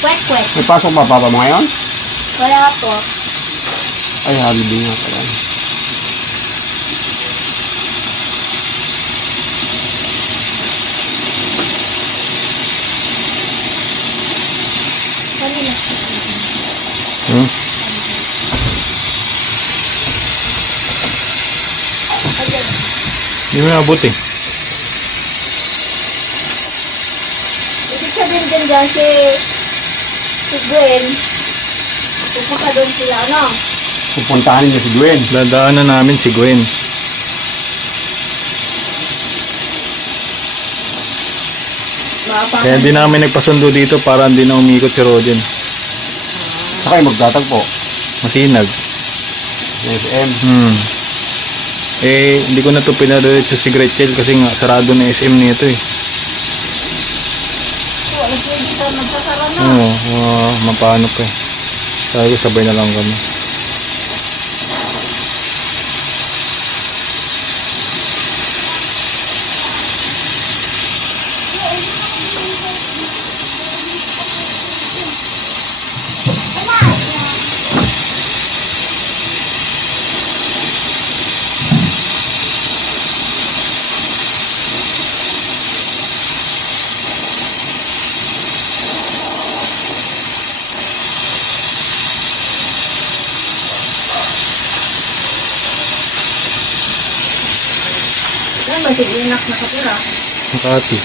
Kwek-kwek. May pasok ba papa mo ngayon? Wala po. Ay, holiday nga pala. Hmm? Hindi mo nabot eh. Ibig sabihin din dyan si Gwen. Pupunta doon sila, ano? Pupuntahan niyo si Gwen. Dadaanan namin si Gwen. Kaya hindi namin nagpasundo dito para hindi na umikot si Rodin. Saka kayo magtatagpo. Masinag. SM. Eh, hindi ko na ito pinadiretso si Gretchen kasi nga sarado na SM nito eh. Oo, pwede tayo magsasara na. Oo, mapano ka eh. Sabi ko sabay na lang kami. Ano ba si Inak nakatira? Makati.